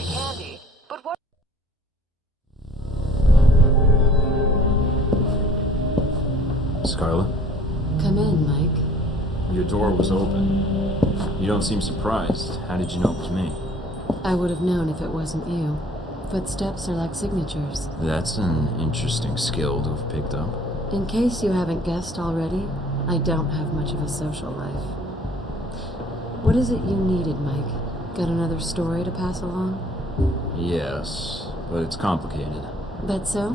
enjoy candy, but what... Scarlet? Come in, Mike. Your door was open. You don't seem surprised. How did you know it was me? I would have known if it wasn't you. Footsteps are like signatures. That's an interesting skill to have picked up. In case you haven't guessed already, I don't have much of a social life. What is it you needed, Mike? Got another story to pass along? Yes, but it's complicated. Bet so?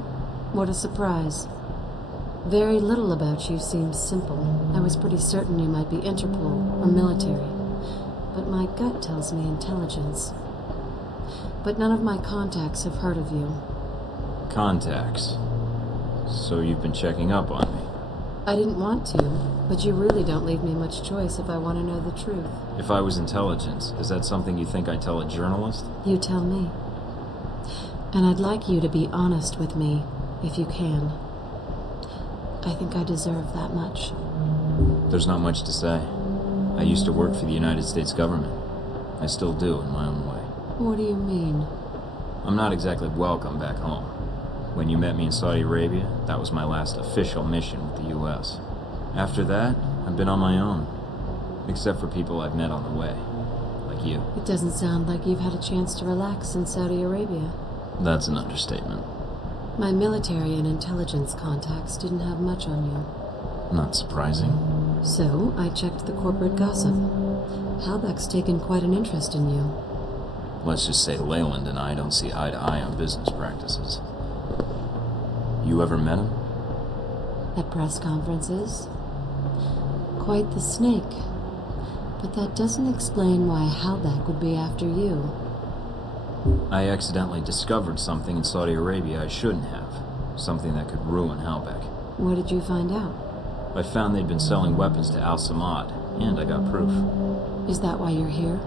What a surprise. Very little about you seems simple. I was pretty certain you might be Interpol or military. But my gut tells me intelligence. But none of my contacts have heard of you. Contacts? So you've been checking up on me? I didn't want to, but you really don't leave me much choice if I want to know the truth. If I was intelligence, is that something you think I'd tell a journalist? You tell me. And I'd like you to be honest with me, if you can. I think I deserve that much. There's not much to say. I used to work for the United States government. I still do, in my own way. What do you mean? I'm not exactly welcome back home. When you met me in Saudi Arabia, that was my last official mission with the U.S. After that, I've been on my own. Except for people I've met on the way. Like you. It doesn't sound like you've had a chance to relax in Saudi Arabia. That's an understatement. My military and intelligence contacts didn't have much on you. Not surprising. So, I checked the corporate gossip. Halbeck's taken quite an interest in you. Let's just say Leyland and I don't see eye to eye on business practices. You ever met him? At press conferences? Quite the snake. But that doesn't explain why Halbeck would be after you. I accidentally discovered something in Saudi Arabia I shouldn't have. Something that could ruin Halbeck. What did you find out? I found they'd been selling weapons to Al Samad, and I got proof. Is that why you're here?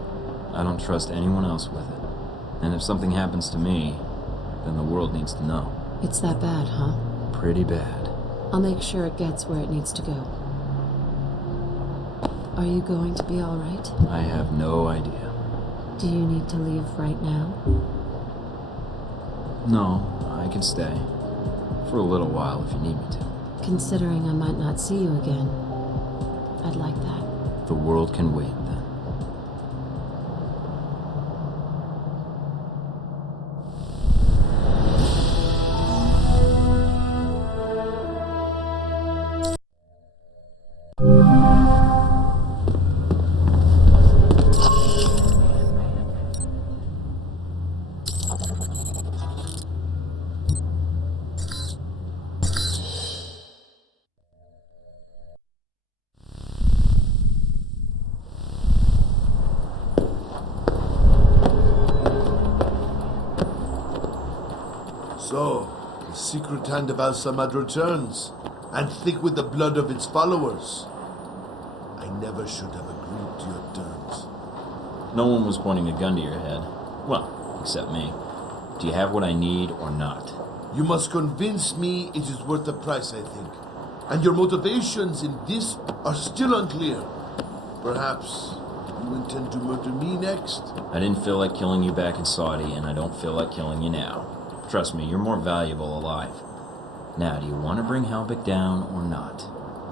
I don't trust anyone else with it. And if something happens to me, then the world needs to know. It's that bad, huh? Pretty bad. I'll make sure it gets where it needs to go. Are you going to be all right? I have no idea. Do you need to leave right now? No, I can stay. For a little while if you need me to. Considering I might not see you again, I'd like that. The world can wait then. So, the secret hand of Al-Samad returns, and thick with the blood of its followers. I never should have agreed to your terms. No one was pointing a gun to your head. Well, except me. Do you have what I need or not? You must convince me it is worth the price, I think. And your motivations in this are still unclear. Perhaps you intend to murder me next? I didn't feel like killing you back in Saudi, and I don't feel like killing you now. Trust me, you're more valuable alive. Now, do you want to bring Halbeck down or not?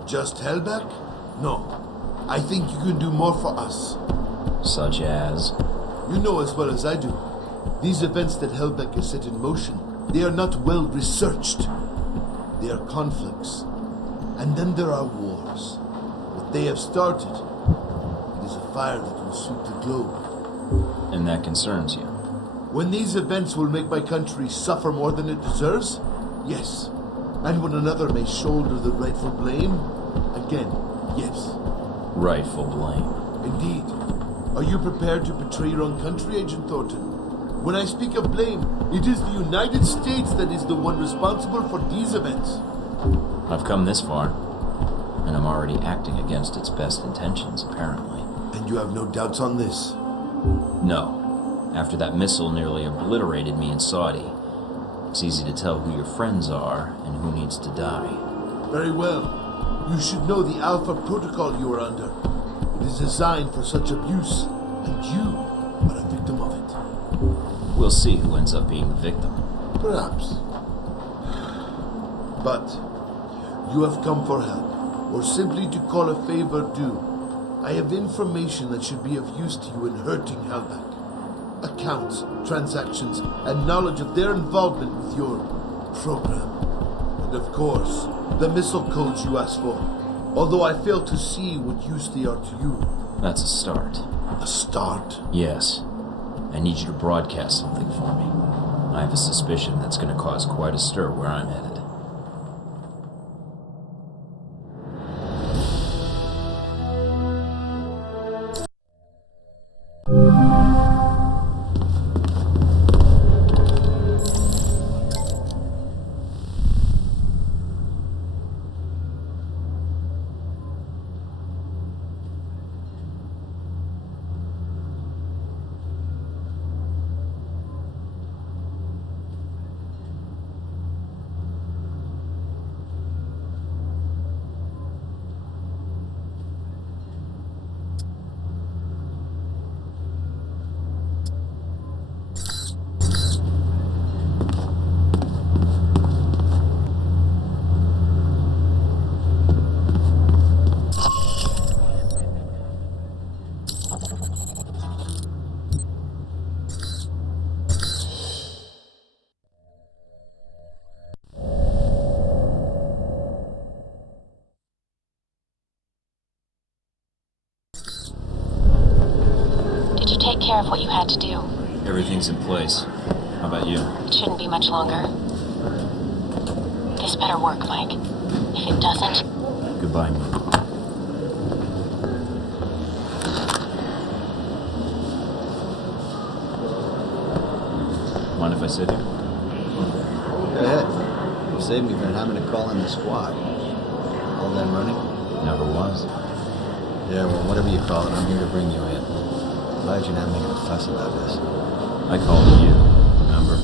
Just Halbeck? No. I think you can do more for us. Such as? You know as well as I do. These events that Halbeck has set in motion, they are not well researched. They are conflicts. And then there are wars. What they have started, it is a fire that will sweep the globe. And that concerns you? When these events will make my country suffer more than it deserves? Yes. And when another may shoulder the rightful blame? Again, yes. Rightful blame. Indeed. Are you prepared to betray your own country, Agent Thornton? When I speak of blame, it is the United States that is the one responsible for these events. I've come this far, and I'm already acting against its best intentions, apparently. And you have no doubts on this? No. After that missile nearly obliterated me in Saudi, it's easy to tell who your friends are and who needs to die. Very well. You should know the Alpha protocol you are under. It is designed for such abuse, and you are a victim of it. We'll see who ends up being the victim. Perhaps. But you have come for help, or simply to call a favor due. I have information that should be of use to you in hurting Halbach. Accounts, transactions, and knowledge of their involvement with your program. And of course, the missile codes you asked for. Although I fail to see what use they are to you. That's a start. A start? Yes. I need you to broadcast something for me. I have a suspicion that's going to cause quite a stir where I'm headed. Take care of what you had to do. Everything's in place. How about you? It shouldn't be much longer. This better work, Mike. If it doesn't... Goodbye, Mike. Mind if I sit here? Go ahead. You saved me from having to call in the squad. All done running? Never was. Yeah, well, whatever you call it, I'm here to bring you in. Glad you're not making a fuss about this. I called you, remember?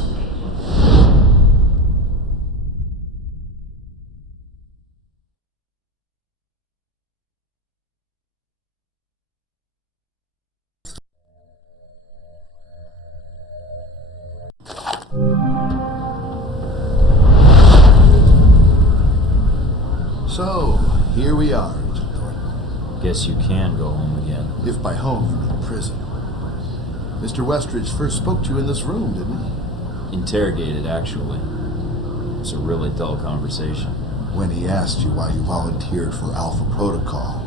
So, here we are, Agent Thornton. Guess you can go home again. If by home you mean prison. Mr. Westridge first spoke to you in this room, didn't he? Interrogated, actually. It's a really dull conversation. When he asked you why you volunteered for Alpha Protocol,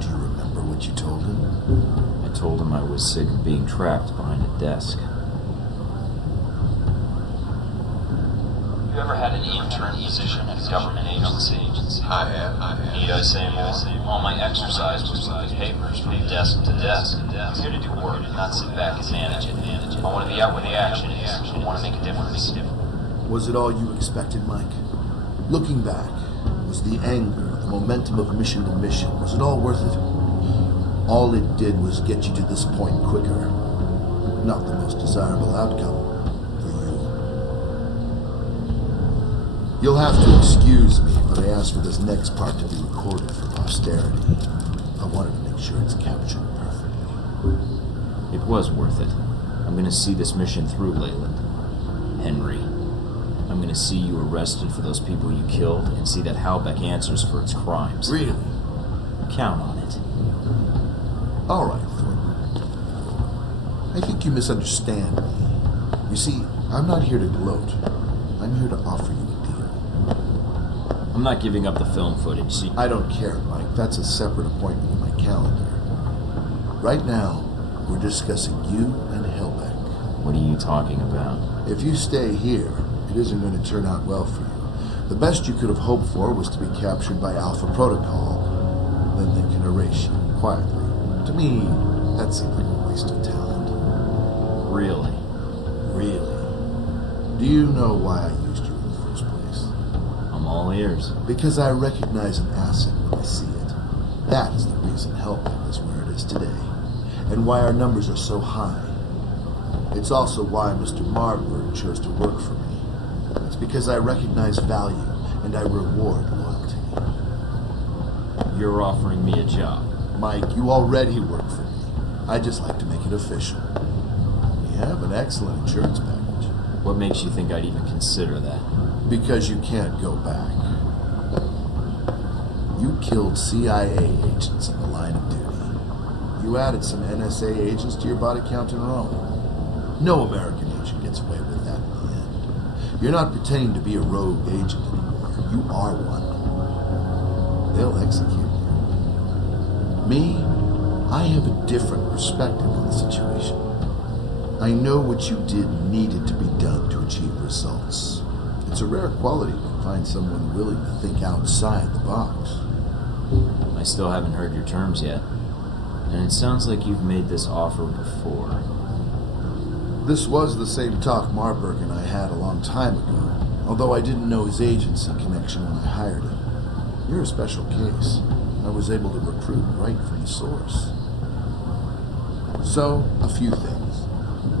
do you remember what you told him? I told him I was sick of being trapped behind a desk. You ever had an intern position at a government agency? I have. Need I say more? All my exercise was moving papers from desk to desk. I'm here to do work, not sit back and manage it. I want to be out where the action is. I want to make a difference. Was it all you expected, Mike? Looking back, was the anger, the momentum of mission to mission, was it all worth it? All it did was get you to this point quicker. Not the most desirable outcome. You'll have to excuse me, but I asked for this next part to be recorded for posterity. I wanted to make sure it's captured perfectly. It was worth it. I'm gonna see this mission through, Leyland. Henry. I'm gonna see you arrested for those people you killed, and see that Halbach answers for its crimes. Really? Count on it. All right, Thornton. I think you misunderstand me. You see, I'm not here to gloat. I'm here to offer you a deal. I'm not giving up the film footage, see? I don't care, Mike. That's a separate appointment in my calendar. Right now, we're discussing you and Halbach. What are you talking about? If you stay here, it isn't going to turn out well for you. The best you could have hoped for was to be captured by Alpha Protocol. Then they can erase you quietly. To me, that seems like a waste of talent. Really? Really? Do you know why I used you in the first place? I'm all ears. Because I recognize an asset when I see it. That is the reason Halbach is where it is today, and why our numbers are so high. It's also why Mr. Marburg chose to work for me. It's because I recognize value, and I reward loyalty. You're offering me a job. Mike, you already work for me. I just like to make it official. We have an an excellent insurance package. What makes you think I'd even consider that? Because you can't go back. You killed CIA agents in the line of duty. You added some NSA agents to your body count in Rome. No American agent gets away with that in the end. You're not pretending to be a rogue agent anymore. You are one. They'll execute you. Me, I have a different perspective on the situation. I know what you did needed to be done to achieve results. It's a rare quality to find someone willing to think outside the box. I still haven't heard your terms yet. And it sounds like you've made this offer before. This was the same talk Marburg and I had a long time ago, although I didn't know his agency connection when I hired him. You're a special case. I was able to recruit right from the source. So, a few things.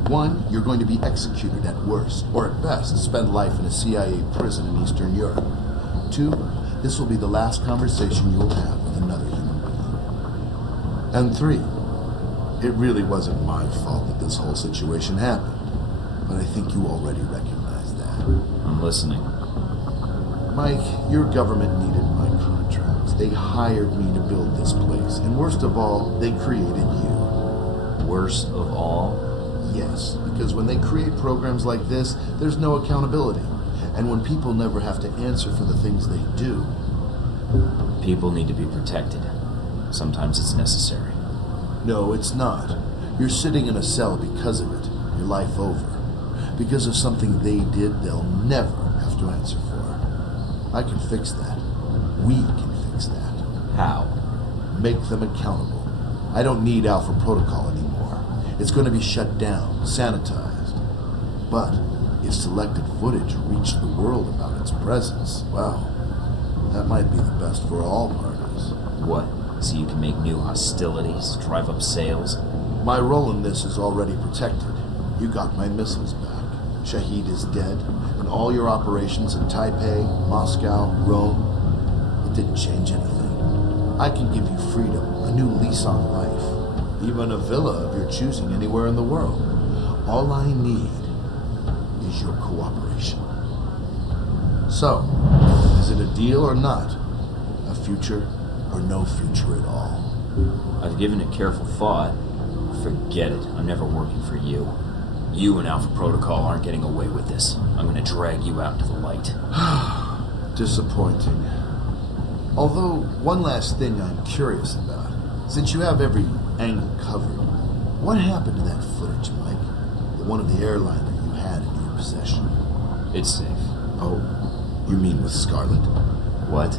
One, you're going to be executed at worst, or at best, spend life in a CIA prison in Eastern Europe. Two, this will be the last conversation you'll have with another human being. And three, it really wasn't my fault that this whole situation happened, but I think you already recognize that. I'm listening. Mike, your government needed my contracts. They hired me to build this place, and worst of all, they created you. Worst of all? Yes, because when they create programs like this, there's no accountability. And when people never have to answer for the things they do. People need to be protected. Sometimes it's necessary. No, it's not. You're sitting in a cell because of it. Your life over. Because of something they did, they'll never have to answer for. I can fix that. We can fix that. How? Make them accountable. I don't need Alpha Protocol anymore. It's going to be shut down, sanitized. But if selected footage reached the world about its presence, well, that might be the best for all parties. What? So you can make new hostilities, drive up sales? My role in this is already protected. You got my missiles back. Shahid is dead, and all your operations in Taipei, Moscow, Rome, it didn't change anything. I can give you freedom, a new lease on life, even a villa of your choosing anywhere in the world. All I need is your cooperation. So, is it a deal or not? A future or no future at all? I've given it careful thought. Forget it. I'm never working for you. You and Alpha Protocol aren't getting away with this. I'm gonna drag you out into the light. Disappointing. Although, one last thing I'm curious about. Since you have every angle covered, what happened to that footage, Mike? The one of the airliner you had in your possession? It's safe. Oh, you mean with Scarlet? What?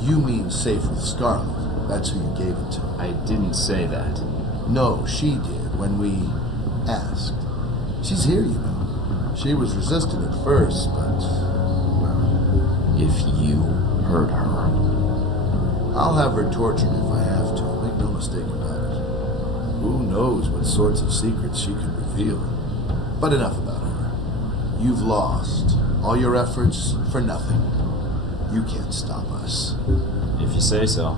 You mean safe with Scarlet. That's who you gave it to. I didn't say that. No, she did when we asked. She's here, you know. She was resistant at first, but, well... If you hurt her... I'll have her tortured if I have to. Make no mistake about it. Who knows what sorts of secrets she could reveal. But enough about her. You've lost. All your efforts for nothing. You can't stop us. If you say so.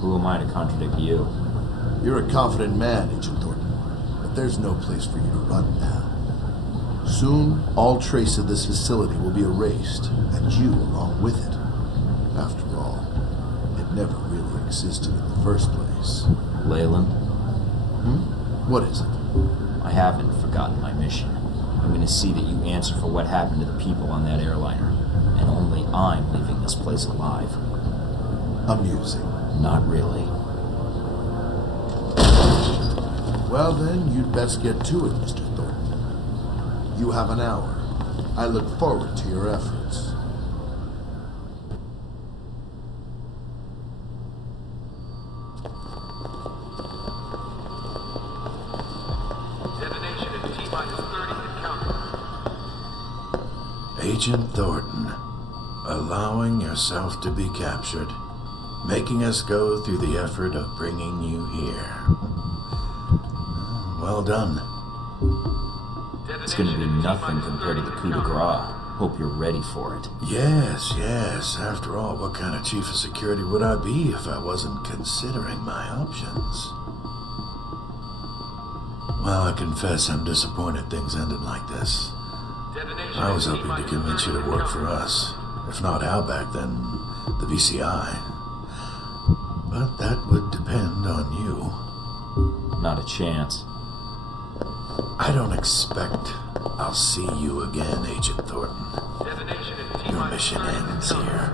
Who am I to contradict you? You're a confident man, Agent Thornton. But there's no place for you to run now. Soon, all trace of this facility will be erased, and you along with it. After all, it never really existed in the first place. Leyland? What is it? I haven't forgotten my mission. I'm gonna see that you answer for what happened to the people on that airliner. And only I'm leaving this place alive. Amusing. Not really. Well then, you'd best get to it, Mr. Thornton. You have an hour. I look forward to your efforts. Detonation in T-minus 30 and counting. Agent Thornton, allowing yourself to be captured, making us go through the effort of bringing you here. Well done. It's gonna be nothing compared to the coup de grace. Hope you're ready for it. Yes, yes. After all, what kind of chief of security would I be if I wasn't considering my options? Well, I confess I'm disappointed things ended like this. I was hoping to convince you to work for us. If not Outback, then the VCI. But that would depend on you. Not a chance. I don't expect I'll see you again, Agent Thornton. Your mission ends here.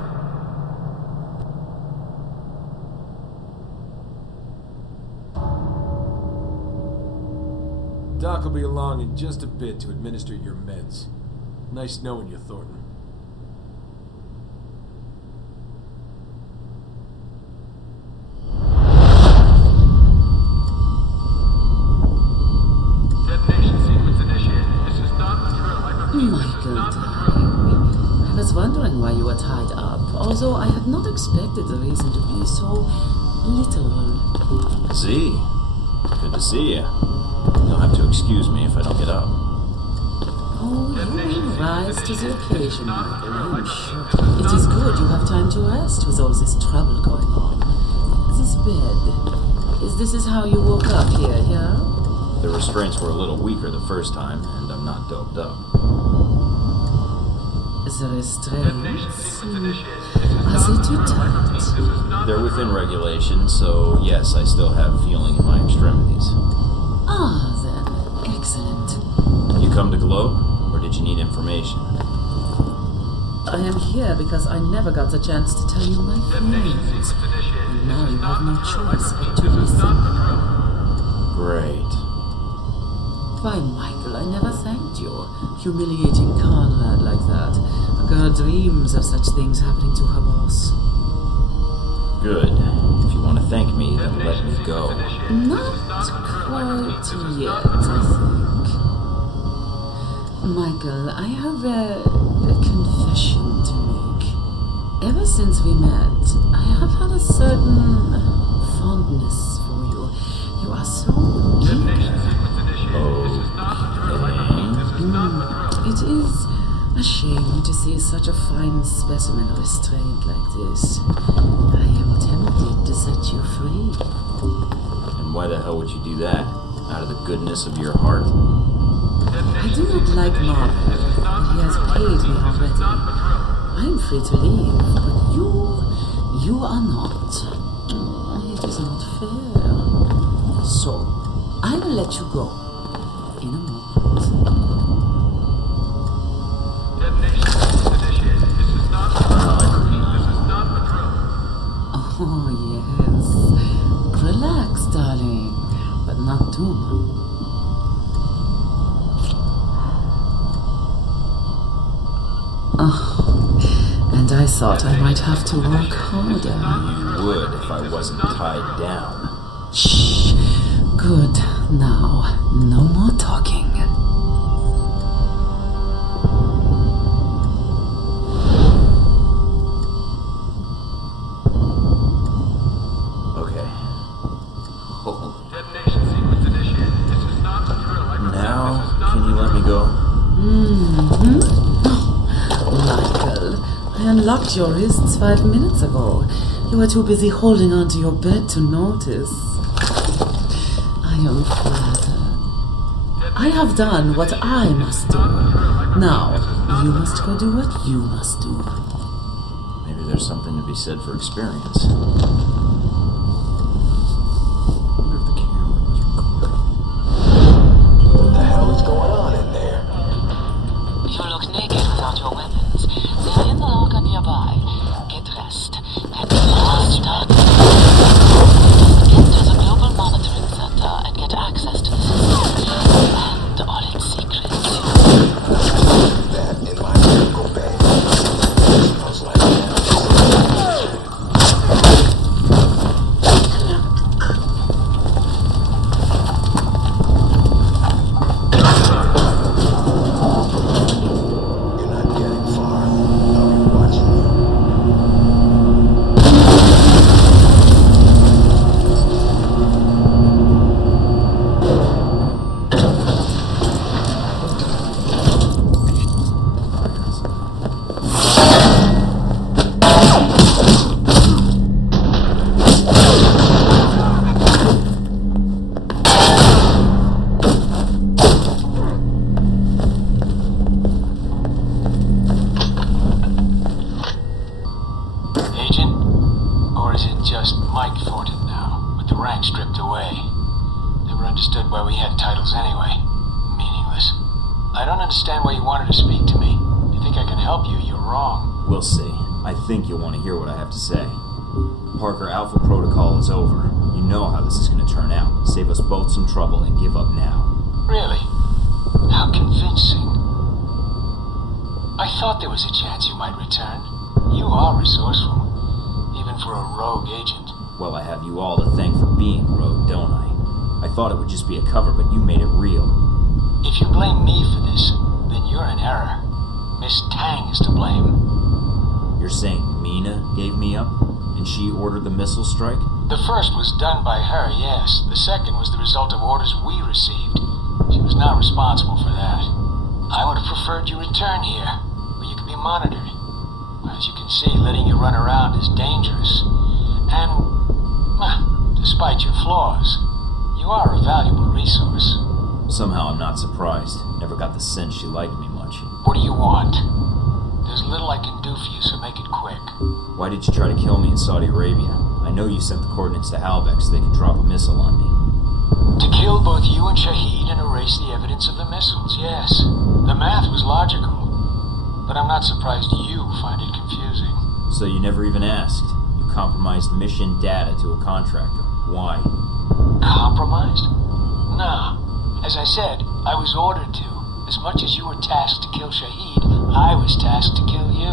Doc will be along in just a bit to administer your meds. Nice knowing you, Thornton. Detonation sequence initiated. This is not a drill. I repeat, Michael, darling. I was wondering why you were tied up, although I had not expected the reason to be so literal. Z, good to see you. You'll have to excuse me if I don't get up. Oh, you will rise to the occasion, Michael, I'm sure. It is good you have time to rest with all this trouble going on. This bed, this is how you woke up here, yeah? The restraints were a little weaker the first time, and I'm not doped up. The restraints? Are they too tight? They're within regulation, so yes, I still have feeling in my extremities. Ah, then. Excellent. You come to gloat, or did you need information? I am here because I never got the chance to tell you my feelings. And now you have no choice but to listen. Great. Why, Michael, I never thanked you. Humiliating Conrad like that. A girl dreams of such things happening to her boss. Good. If you want to thank me, then let me go. Not quite yet, I think. Michael, I have a confession to make. Ever since we met, I have had a certain fondness for you. You are so eager. It is a shame to see such a fine specimen restrained like this. I am tempted to set you free. And why the hell would you do that? Out of the goodness of your heart? I do not like Marvel, but he has paid me already. I am free to leave, but you are not. It is not fair. So, I will let you go. In a moment. Oh, yes. Relax, darling. But not too much. Oh, and I thought I might have to work harder. You would if I wasn't tied down. Shh. Good. Now, no more talking. Okay. Now, can you let me go? Michael, I unlocked your wrists 5 minutes ago. You were too busy holding onto your bed to notice. I am flattered. I have done what I must do. Now, you must go do what you must do. Maybe there's something to be said for experience. Wonder if the camera was recording. What the hell is going on in there? You look naked without your weapons. They are in the locker nearby. Get dressed. And last start. Get to the global monitoring center and get access to the system and all its secrets. That in my medical bag. Smells like that. I don't understand why you wanted to speak to me. If you think I can help you, you're wrong. We'll see. I think you'll want to hear what I have to say. Parker, Alpha Protocol is over. You know how this is going to turn out. Save us both some trouble and give up now. Really? How convincing. I thought there was a chance you might return. You are resourceful, even for a rogue agent. Well, I have you all to thank for being rogue, don't I? I thought it would just be a cover, but you made it real. If you blame me for this, then you're in error. Miss Tang is to blame. You're saying Mina gave me up? And she ordered the missile strike? The first was done by her, yes. The second was the result of orders we received. She was not responsible for that. I would have preferred you return here, where you could be monitored. As you can see, letting you run around is dangerous. And, despite your flaws, you are a valuable resource. Somehow I'm not surprised. Never got the sense she liked me much. What do you want? There's little I can do for you, so make it quick. Why did you try to kill me in Saudi Arabia? I know you sent the coordinates to Halbeck so they could drop a missile on me. To kill both you and Shahid and erase the evidence of the missiles, yes. The math was logical. But I'm not surprised you find it confusing. So you never even asked. You compromised mission data to a contractor. Why? Compromised? No. As I said, I was ordered to. As much as you were tasked to kill Shahid, I was tasked to kill you.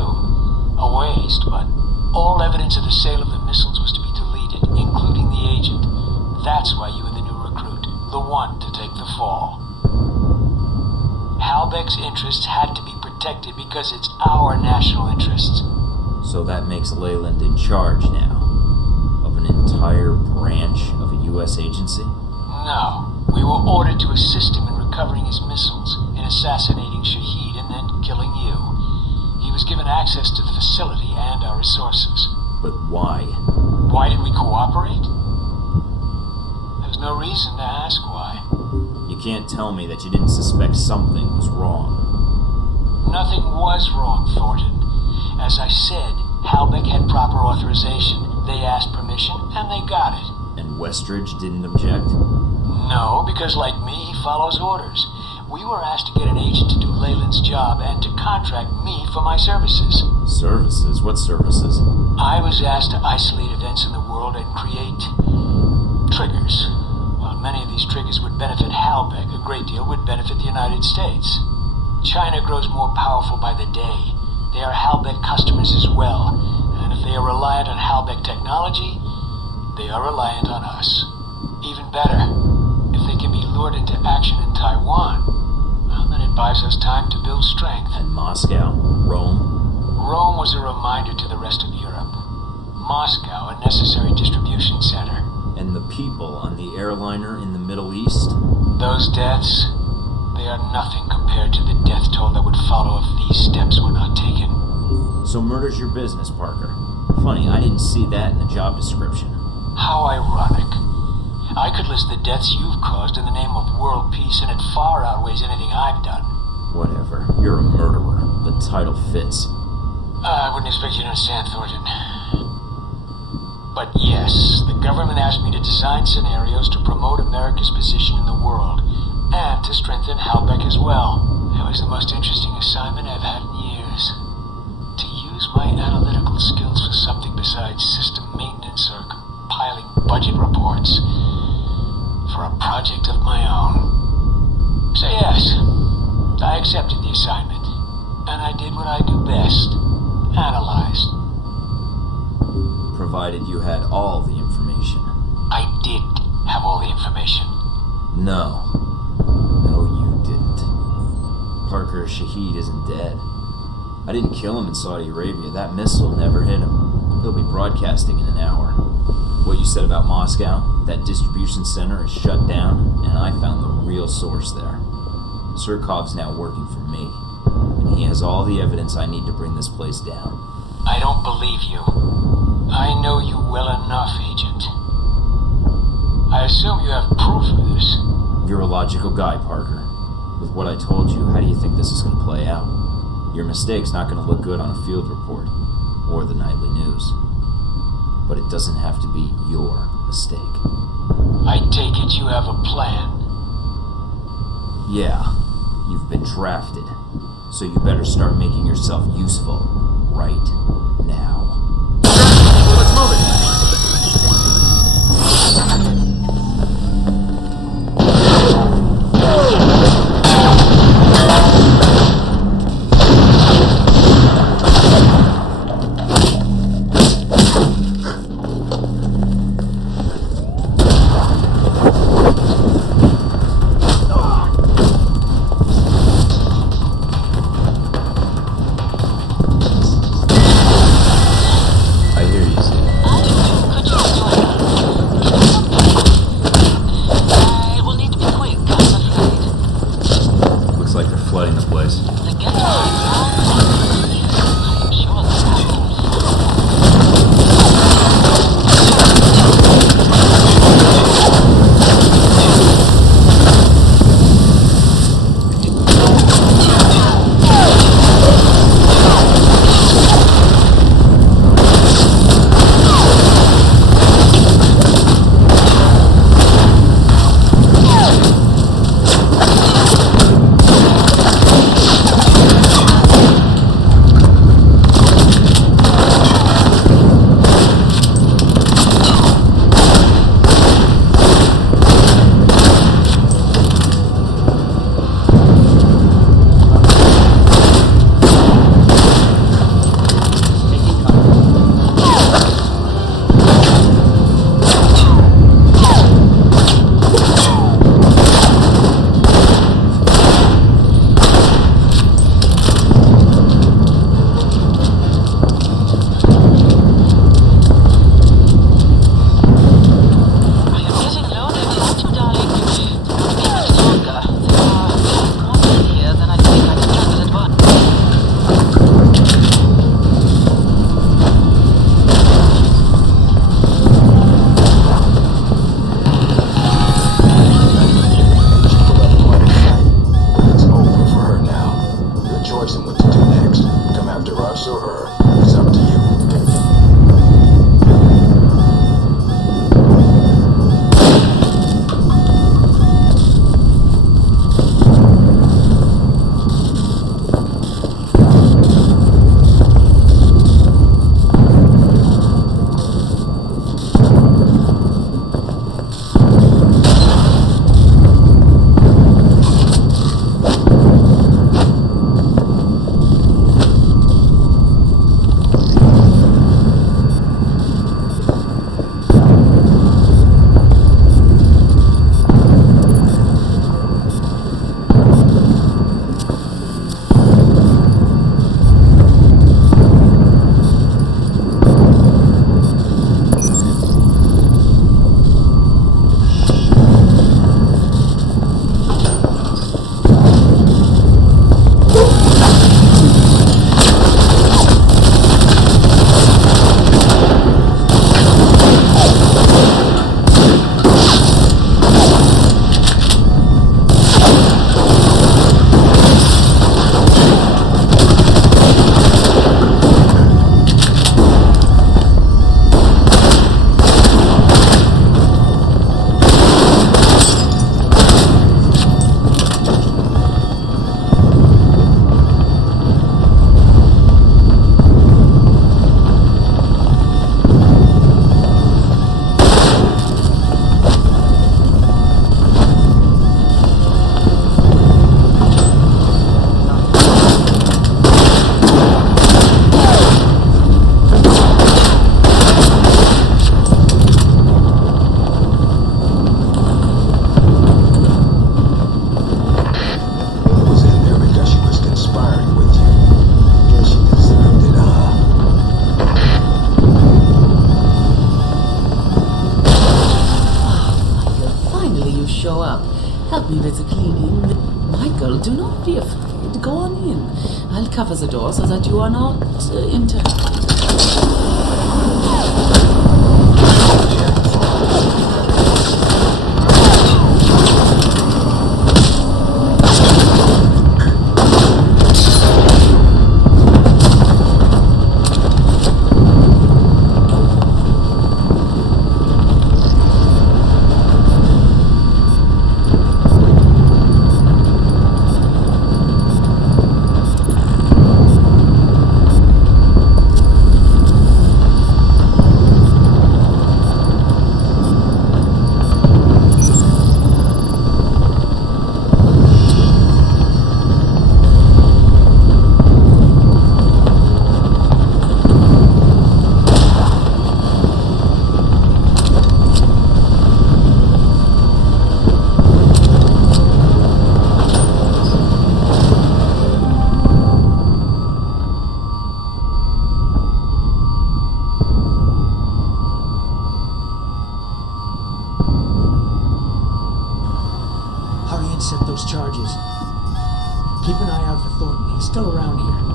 A waste, but all evidence of the sale of the missiles was to be deleted, including the agent. That's why you were the new recruit, the one to take the fall. Halbeck's interests had to be protected because it's our national interests. So that makes Leyland in charge now? Of an entire branch of a U.S. agency? No. We were ordered to assist him in recovering his missiles, in assassinating Shahid, and then killing you. He was given access to the facility and our resources. But why? Why did we cooperate? There's no reason to ask why. You can't tell me that you didn't suspect something was wrong. Nothing was wrong, Thornton. As I said, Halbeck had proper authorization. They asked permission, and they got it. And Westridge didn't object? No, because like me, he follows orders. We were asked to get an agent to do Leyland's job and to contract me for my services. Services? What services? I was asked to isolate events in the world and create triggers. While many of these triggers would benefit Halbeck, a great deal would benefit the United States. China grows more powerful by the day. They are Halbeck customers as well, and if they are reliant on Halbeck technology, they are reliant on us. Even better, if they can be lured into action in Taiwan, well, then it buys us time to build strength. And Moscow? Rome? Rome was a reminder to the rest of Europe. Moscow, a necessary distribution center. And the people on the airliner in the Middle East? Those deaths, they are nothing compared to the death toll that would follow if these steps were not taken. So murder's your business, Parker. Funny, I didn't see that in the job description. How ironic. I could list the deaths you've caused in the name of world peace, and it far outweighs anything I've done. Whatever. You're a murderer. The title fits. I wouldn't expect you to understand, Thornton. But yes, the government asked me to design scenarios to promote America's position in the world, and to strengthen Halbeck as well. It was the most interesting assignment I've had in years. To use my analytical skills for something besides system maintenance or compiling budget reports. For a project of my own. So yes, I accepted the assignment, and I did what I do best. Analyzed. Provided you had all the information. I did have all the information. No. No, you didn't. Parker Shahid isn't dead. I didn't kill him in Saudi Arabia. That missile never hit him. He'll be broadcasting in an hour. What you said about Moscow, that distribution center is shut down, and I found the real source there. Surkov's now working for me, and he has all the evidence I need to bring this place down. I don't believe you. I know you well enough, Agent. I assume you have proof of this. You're a logical guy, Parker. With what I told you, how do you think this is going to play out? Your mistake's not going to look good on a field report, or the nightly news. But it doesn't have to be your mistake. I take it you have a plan. Yeah, you've been drafted. So you better start making yourself useful right now. Let's move it! Help me with the cleaning. Michael, do not be afraid. Go on in. I'll cover the door so that you are not Keep an eye out for Thornton. He's still around here.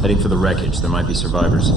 Heading for the wreckage. There might be survivors.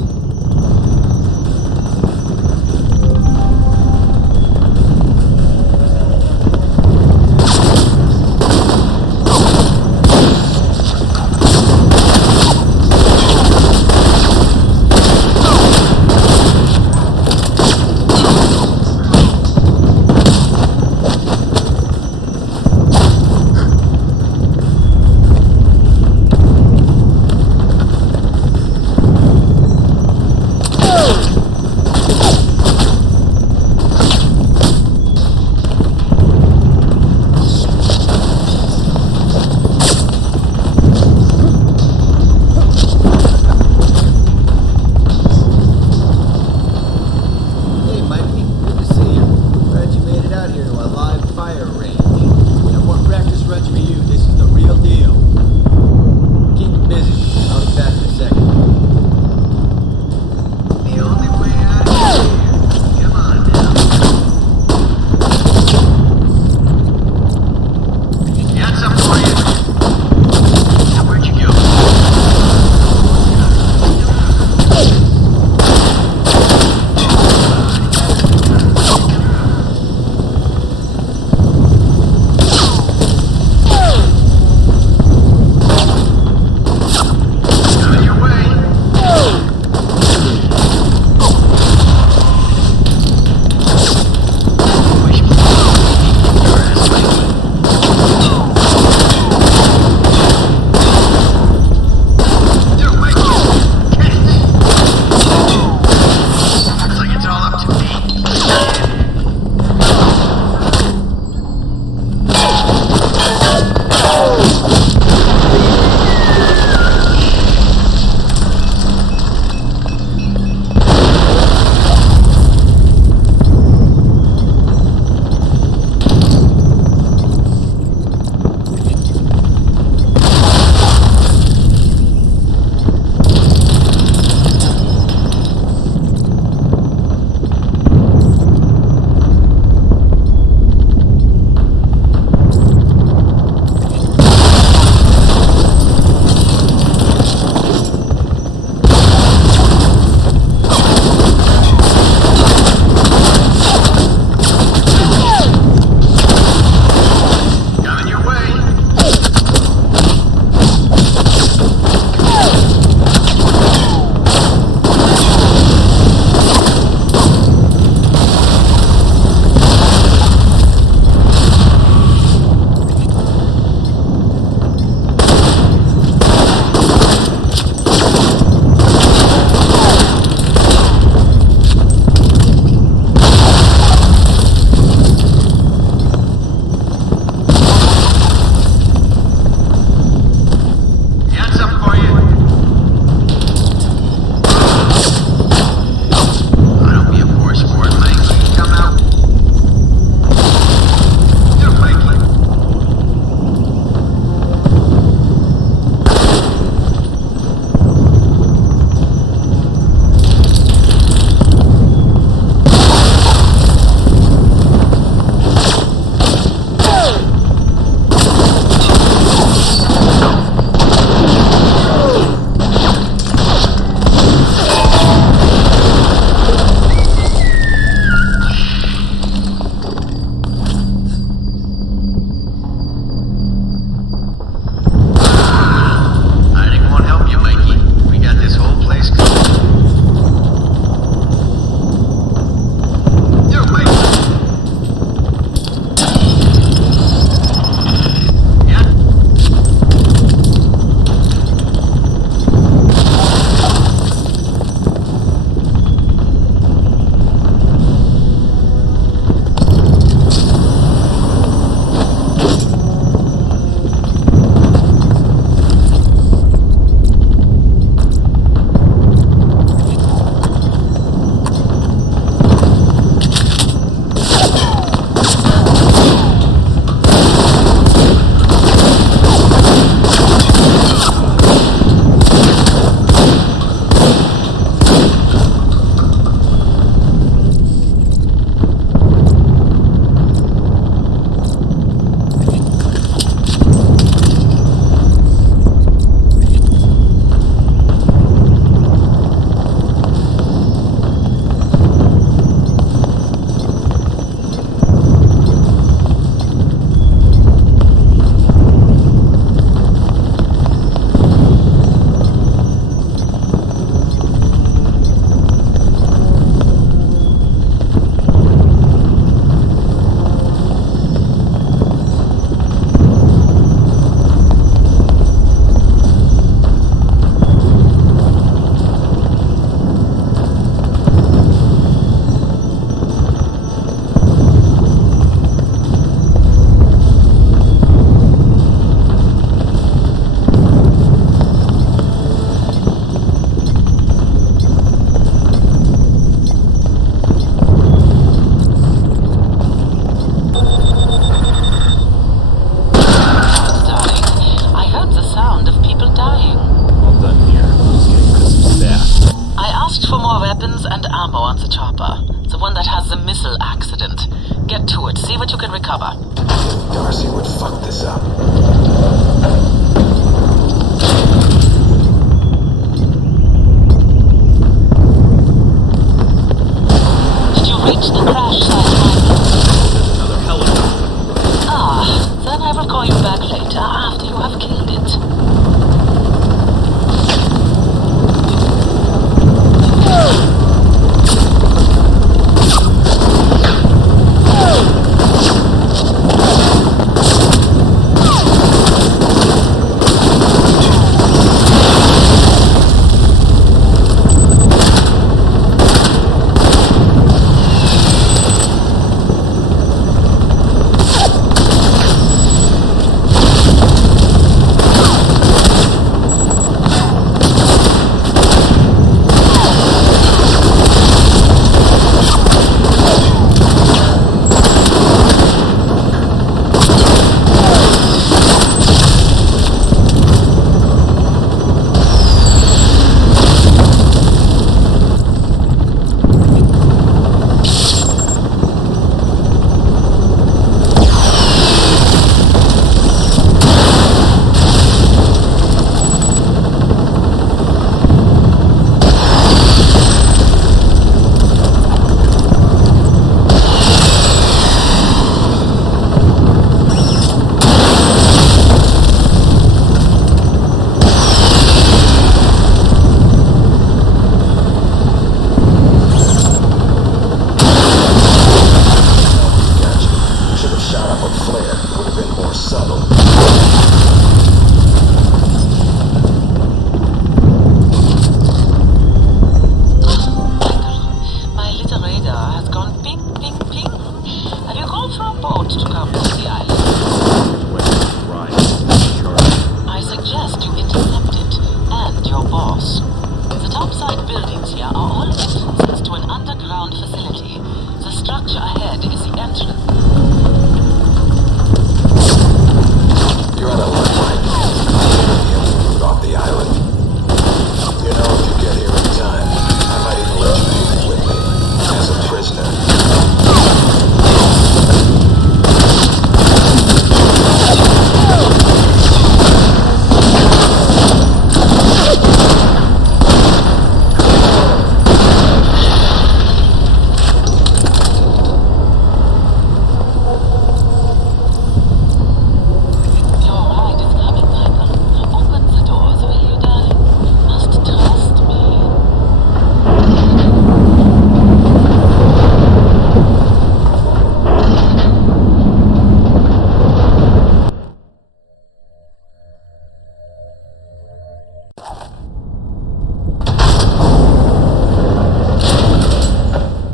later after you have killed it.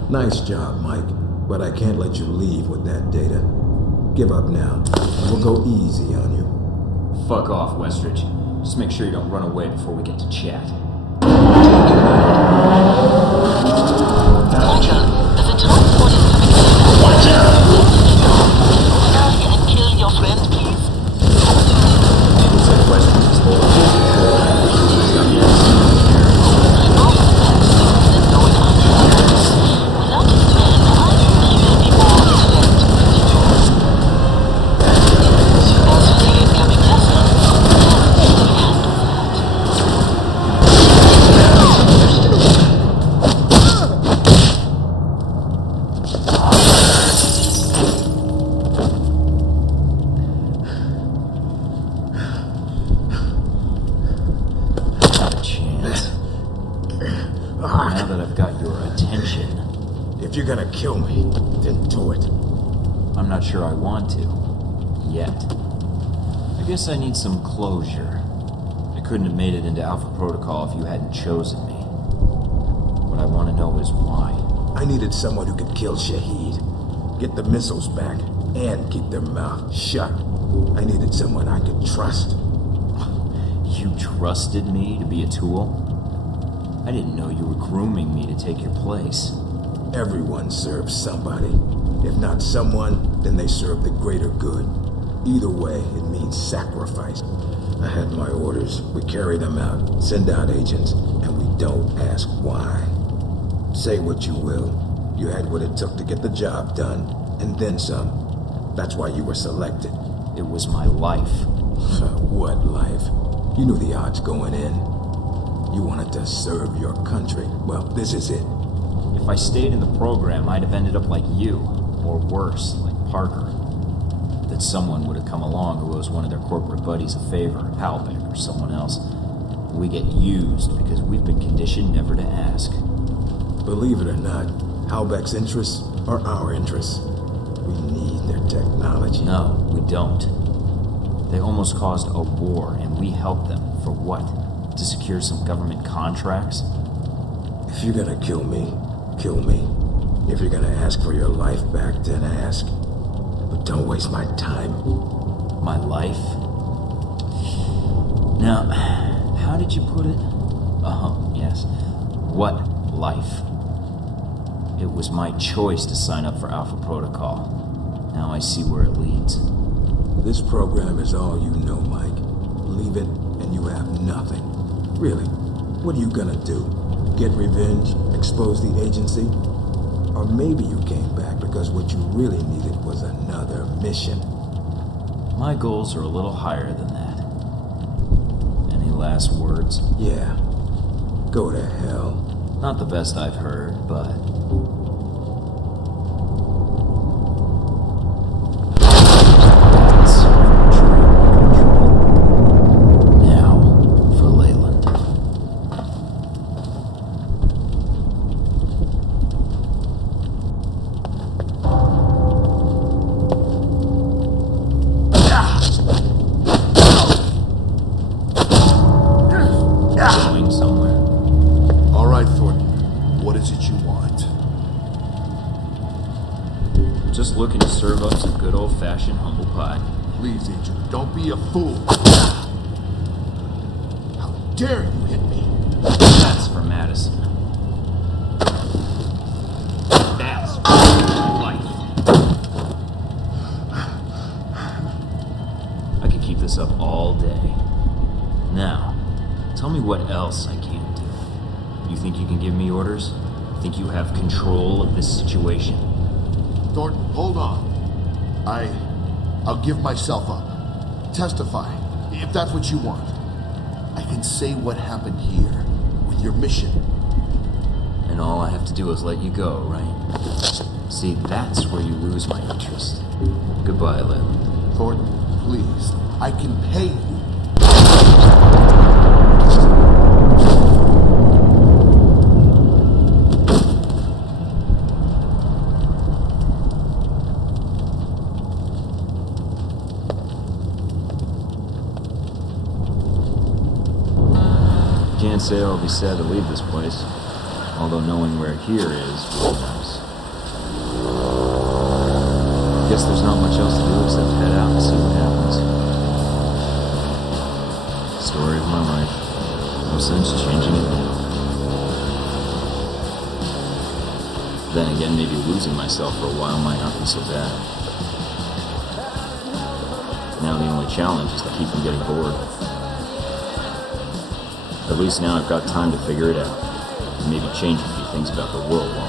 Nice job, Mike, but I can't let you leave with that data. Give up now. We'll go easy on you. Fuck off, Westridge. Just make sure you don't run away before we get to chat. Michael, there's a transport is coming in. Watch out! Hurry and kill your friend, please. Looks like Westridge is holding kill me, then do it. I'm not sure I want to. Yet. I guess I need some closure. I couldn't have made it into Alpha Protocol if you hadn't chosen me. What I want to know is why. I needed someone who could kill Shahid, get the missiles back, and keep their mouth shut. I needed someone I could trust. You trusted me to be a tool? I didn't know you were grooming me to take your place. Everyone serves somebody. If not someone, then they serve the greater good. Either way, it means sacrifice. I had my orders. We carry them out, send out agents, and we don't ask why. Say what you will. You had what it took to get the job done, and then some. That's why you were selected. It was my life. What life? You knew the odds going in. You wanted to serve your country. Well, this is it. If I stayed in the program, I'd have ended up like you, or worse, like Parker. The that someone would have come along who owes one of their corporate buddies a favor, Halbeck or someone else. We get used because we've been conditioned never to ask. Believe it or not, Halbeck's interests are our interests. We need their technology. No, we don't. They almost caused a war, and we helped them. For what? To secure some government contracts? If you're gonna kill me, kill me. If you're gonna ask for your life back, then ask. But don't waste my time. My life? Now, how did you put it? Yes. What life? It was my choice to sign up for Alpha Protocol. Now I see where it leads. This program is all you know, Mike. Leave it, and you have nothing. Really, what are you gonna do? Get revenge? Expose the agency? Or maybe you came back because what you really needed was another mission. My goals are a little higher than that. Any last words? Yeah. Go to hell. Not the best I've heard, but... Now, for Leyland. Going somewhere. All right, Thornton. What is it you want? Just looking to serve up some good old-fashioned humble pie. Please, Agent, don't be a fool. How dare you hit me? That's for Madison. That's for life. I could keep this up all day. Now, tell me what else I can't do. You think you can give me orders? Think you have control of this situation? Thornton, hold on. I'll give myself up. Testify, if that's what you want. I can say what happened here, with your mission. And all I have to do is let you go, right? See, that's where you lose my interest. Goodbye, Lynn. Thornton, please. I can pay you. Can't say I'll be sad to leave this place, although knowing where here is really nice. Guess there's not much else to do except head out and see what happens. Story of my life. No sense changing it now. Then again, maybe losing myself for a while might not be so bad. Now the only challenge is to keep from getting bored. At least now I've got time to figure it out, and maybe change a few things about the world while